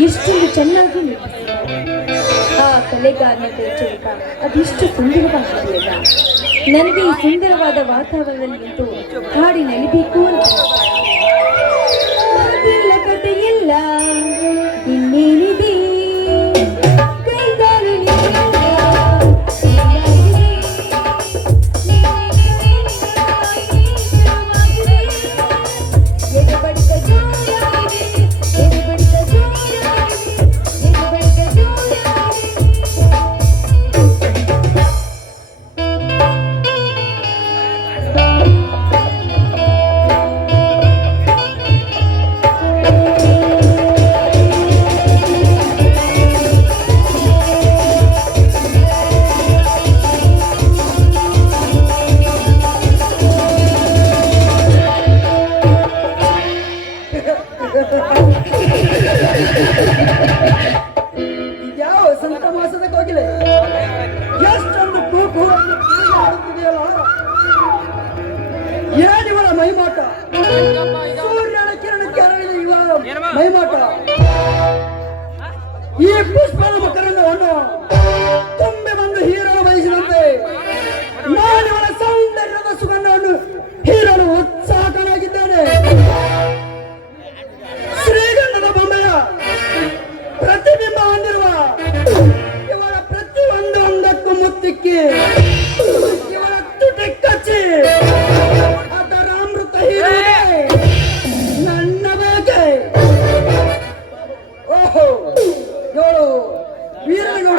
ಎಷ್ಟೊಂದು ಚೆನ್ನಾಗಿ ಆ ಕಲೆಗಾರನ ಚರಿತ ಅದೆಷ್ಟು ಸುಂದರವಾಗಿದೆ ನನಗೆ ಈ ಸುಂದರವಾದ ವಾತಾವರಣದಲ್ಲಿ ನಿಂತು ಹಾಡಿನಲಿಬೇಕು ಅಂತ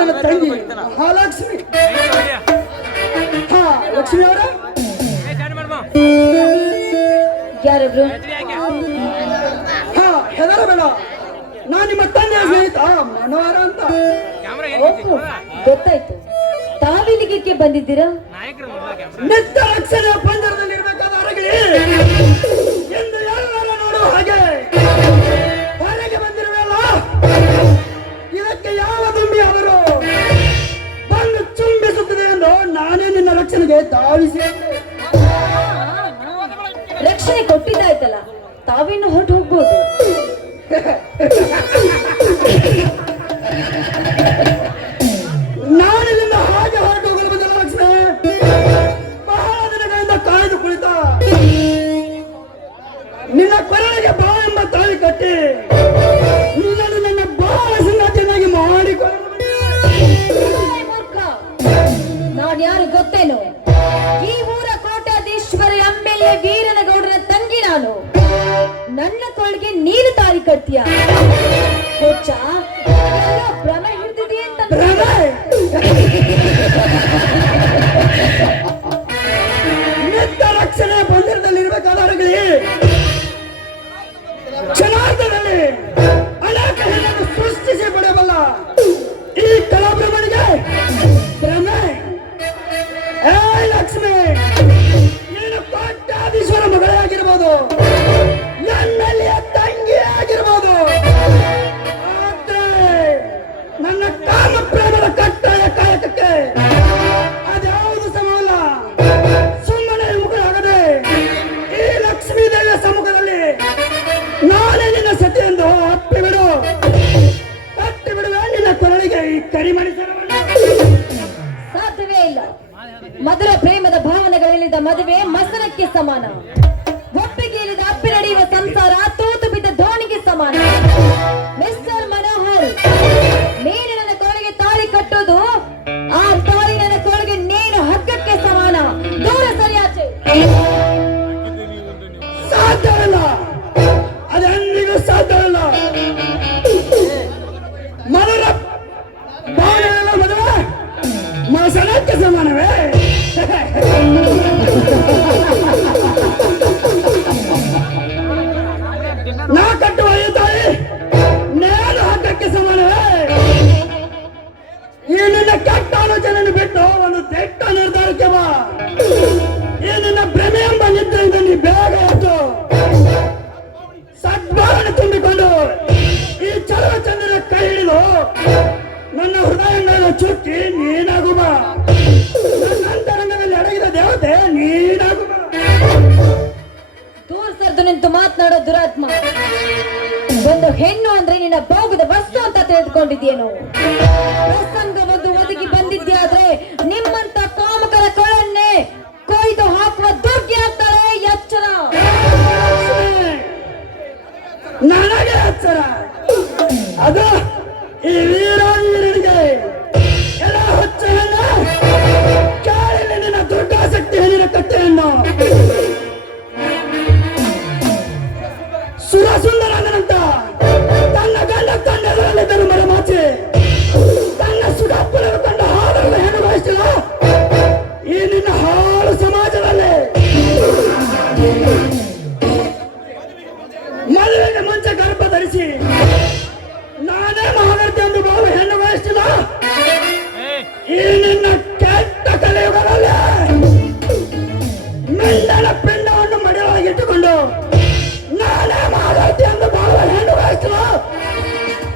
ನನ್ನ ತಂಗಿ. ಮಹಾಲಕ್ಷ್ಮಿ ಹಾ ಲಕ್ಷ್ಮಿ ಅವರ? ಯಾರಿಬ್ರು? ಹಾ ಹೆದರ ಬೇಡ. ನಾ ನಿಮ್ಮ ತಂದೆ ಸ್ನೇಹಿತ. ಮನೋಹರ ಅಂತ. ಗೊತ್ತಾಯ್ತು. ತಾವಿಲಿಗಕ್ಕೆ ಬಂದಿದ್ದೀರಾ? ನಿತ್ಯ ರಕ್ಷಣೆಯ ಪಂಜರದಲ್ಲಿ ಇರಬೇಕಾದ ಅರಗಳಿ ಎಂದು ಎಲ್ಲರೂ ನೋಡೋ ಹಾಗೆ. ನಿನ್ನ ರಕ್ಷಣೆಗೆ ಧಾವಿಸಿ ರಕ್ಷಣೆ ಕೊಟ್ಟಿದ್ದಾಯ್ತಲ್ಲ ತಾವೇನು ಹೊರಟು ಹೋಗ್ಬೋದು. ತೋಳಿಗೆ ನೀನು ತಾರಿ ಕಟ್ತೀಯ? ಕೊಚ್ಚ ನನ್ನ ಚುಟ್ಟಿ ನೀನಾಗುವ ನನ್ನ ಮೇಲೆ ಅಡಗಿದ ದೇವತೆ ನೀನಾಗುವ ದೂರ ಸರ್ದು ನಿಂತು ಮಾತನಾಡೋ ದುರಾತ್ಮ. ಒಂದು ಹೆಣ್ಣು ಅಂದ್ರೆ ನಿನ್ನ ಭೋಗದ ವಸ್ತು ಅಂತ ತಿಳಿದುಕೊಂಡಿದ್ಯೇನು ಪ್ರಸಂಗ ಒಂದು ಒದಗಿ ಬಂದಿದ್ಯಾದ್ರೆ ನಿಮ್ಮಂತ ಕಾಮಕರ ಕೊಳನ್ನೇ ಕೊಯ್ದು ಹಾಕುವ ದುರ್ಗಿ ಆಗ್ತಾರೆ ಎಚ್ಚರ ನನಗೆ ಎಚ್ಚರ ಅದು ಈ ವೀರ చేయని రకట్టేనా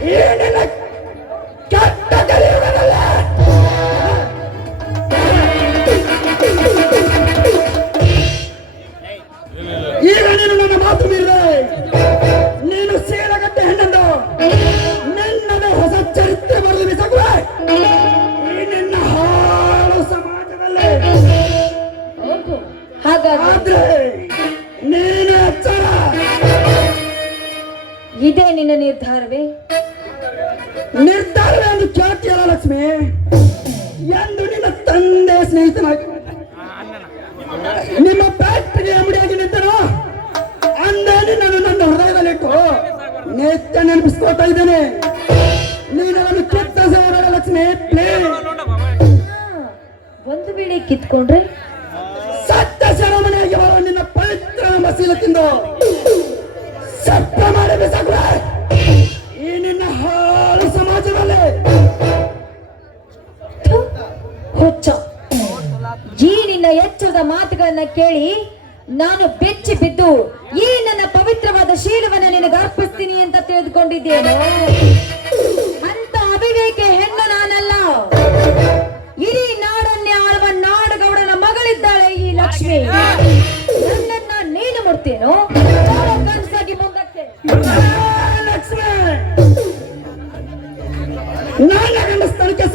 ಈ ನಿನ್ನ ನೆನಪಿಸ್ಕೋತಾ ಇದ್ದೇನೆ. ನೀನು ಅದನ್ನು ಕಿತ್ತ ಲಕ್ಷ್ಮಿ ಒಂದು ವೇಳೆ ಕಿತ್ಕೊಂಡ್ರೆ? ಸತ್ತ ಸೆರೆಮನೆಯಾಗಿ ಬರೋ ನಿನ್ನ ಪವಿತ್ರ ಮಸೀಲ ತಿಂದು ಸತ್ತ ಮಾಡಿ ಬಿಸಾಕುವೆ ಈ ನಿನ್ನ ಹಾಳು ಸಮಾಜದಲ್ಲಿ. ಹುಚ್ಚ. ಈ ನಿನ್ನ ಎಚ್ಚರದ ಮಾತುಗಳನ್ನ ಕೇಳಿ ನಾನು ಬೆಚ್ಚಿ ಬಿದ್ದು ಈ ನನ್ನ ಪವಿತ್ರವಾದ ಶೀಲವನ್ನು ನಿನಗೆ ಅರ್ಪಿಸ್ತೀನಿ ಅಂತ ತಿಳಿದುಕೊಂಡಿದ್ದೇನೆ. ಅಂತ ಅವಿವೇಕ ಹೆಣ್ಣು ನಾನಲ್ಲ. ಇಡೀ ನಾಡನ್ನೇ ಆಳುವ ನಾಡಗೌಡನ ಮಗಳಿದ್ದಾಳೆ ಈ ಲಕ್ಷ್ಮಿ. ನನ್ನನ್ನ ನೀನು ಮುಡ್ತೇನೋ ಕನಸಾಗಿ ಮುಂದಕ್ಕೆ. ಲಕ್ಷ್ಮಿ ನನ್ನ ಗಂಡ ಸ್ಥಳಕ್ಕೆ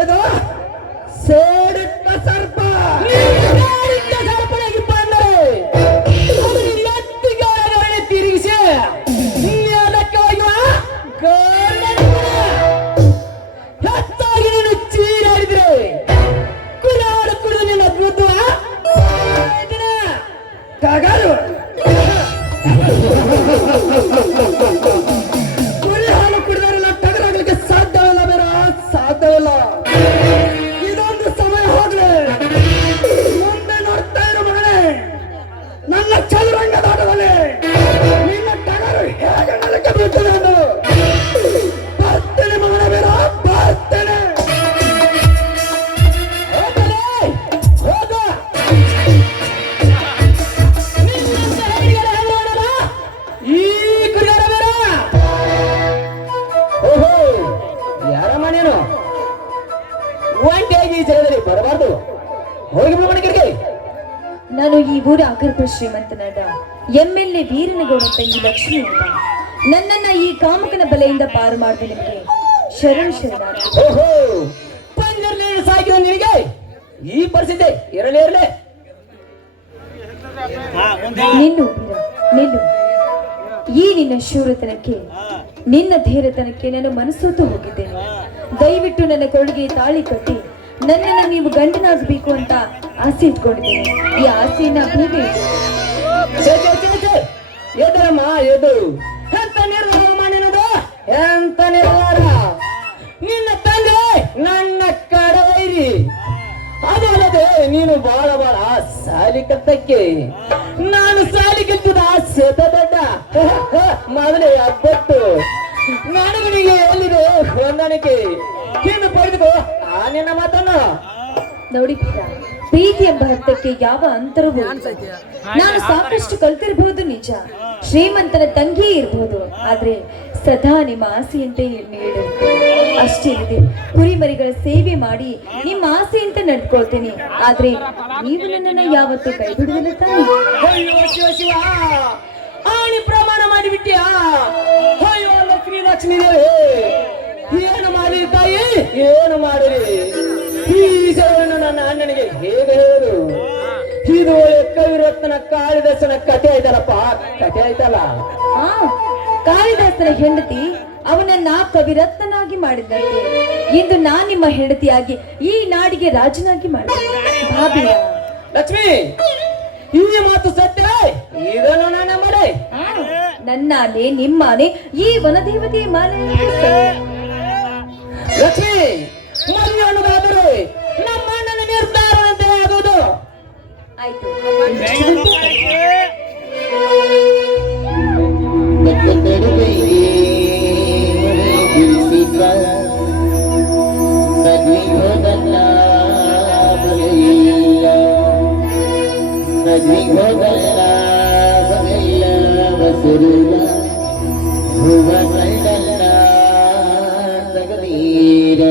ஏதோ சே ತಂಗಿ ಲಕ್ಷ್ಮಿ ಅಂತ ನನ್ನನ್ನ ಈ ಕಾಮಕನ ಬಲೆಯಿಂದ ಪಾರು ಮಾಡಿದ ನಿಮಗೆ. ಶರಣ ಶರಣ ಓಹೋ! ಪಂಜರ್ಲಿ ಸಾಕಿದ ನಿನಗೆ? ಈ ಪರಿಸ್ಥಿತಿ ಇರಲೇ ಇರಲೇ. ನಿಲ್ಲು ನಿಲ್ಲು. ಈ ನಿನ್ನ ಶೂರತನಕ್ಕೆ ನಿನ್ನ ಧೈರ್ಯತನಕ್ಕೆ ನಾನು ಮನಸ್ಸೋತು ಹೋಗಿದ್ದೇನೆ. ದಯವಿಟ್ಟು ನನ್ನ ಕೊಡುಗೆ ತಾಳಿ ಕಟ್ಟಿ ನನ್ನನ್ನು ನೀವು ಗಂಡನಾಗಬೇಕು ಅಂತ ಆಸೆ ಇಟ್ಕೊಂಡಿದ್ದೇನೆ. ಈ ಆಸೆಯನ್ನ ಛೇ. ಎದುರಮ್ಮ ಎದು. ಎಂತ ನಿರ್ಧಾರ ಮಾಡಿನದು ಎಂತ ನಿರ್ಧಾರ ನಿನ್ನ ತಂದೆ ನನ್ನ ಕಡವೈರಿ. ಅದು ಅಲ್ಲದೆ ನೀನು ಬಾಳ ಬಾಳ ಸಾಲಿ ಕತ್ತಕ್ಕೆ ನಾನು ಸಾಲಿ ಕಲ್ತಿದ ಸೇತದಡ್ಡ ಮೊದಲೇ ಅಬ್ಬತ್ತು ನನಗನಿಗೆ ಎಲ್ಲಿದೆ ಹೊಂದಾಣಿಕೆ? ಇನ್ನು ಪಡೆದುಕೋ ಆ ನಿನ್ನ ಮಾತನ್ನು. ನೋಡಿ ಪ್ರೀತಿ ಎಂಬ ಹತ್ತಕ್ಕೆ ಯಾವ ಅಂತರವೂ ನಾನು ಸಾಕಷ್ಟು ಕಲ್ತಿರಬಹುದು ನಿಜ. ಶ್ರೀಮಂತನ ತಂಗಿ ಇರ್ಬೋದು. ಆದ್ರೆ ಸದಾ ನಿಮ್ಮ ಆಸೆಯಂತೆ ನೀಡು. ಅಷ್ಟೇ ಇದೆ. ಕುರಿಮರಿಗಳ ಸೇವೆ ಮಾಡಿ ನಿಮ್ಮ ಆಸೆಯಂತೆ ನಡ್ಕೊಳ್ತೀನಿ. ಆದ್ರೆ ನೀವು ನನ್ನನ್ನು ಯಾವತ್ತೂ ಕೈ ಬಿಡುವುದಿಲ್ಲ ತಾನೆ ಪ್ರಮಾಣ ಮಾಡಿಬಿಟ್ಟಿಯಾ ಕಾಳಿದಾಸನ ಕತೆ ಐತಲ್ಲಪ್ಪ? ಕಥೆ ಆಯ್ತಲ್ಲ ಆ ಕಾಳಿದಾಸನ ಹೆಂಡತಿ ಅವನನ್ನ ಕವಿರತ್ನಾಗಿ ಮಾಡಿದ ಇಂದು ನಾ ನಿಮ್ಮ ಹೆಂಡತಿಯಾಗಿ ಈ ನಾಡಿಗೆ ರಾಜನಾಗಿ ಮಾಡಿದ. ಭಾಬಿಯ ಲಕ್ಷ್ಮಿ ಈ ಮಾತು ಸತ್ಯ? ಇದನ್ನು ನನ್ನ ಅಲೆ ನಿಮ್ಮ ಅಲೆ ನಿಮ್ಮಾನೆ ಈ ವನದೇವತೆ ಮಾಲೆ. ಆಯ್ತು ಭುವನಲ್ಲ ನಗರೀರ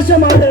ನಾಶ ಮಾಡೆ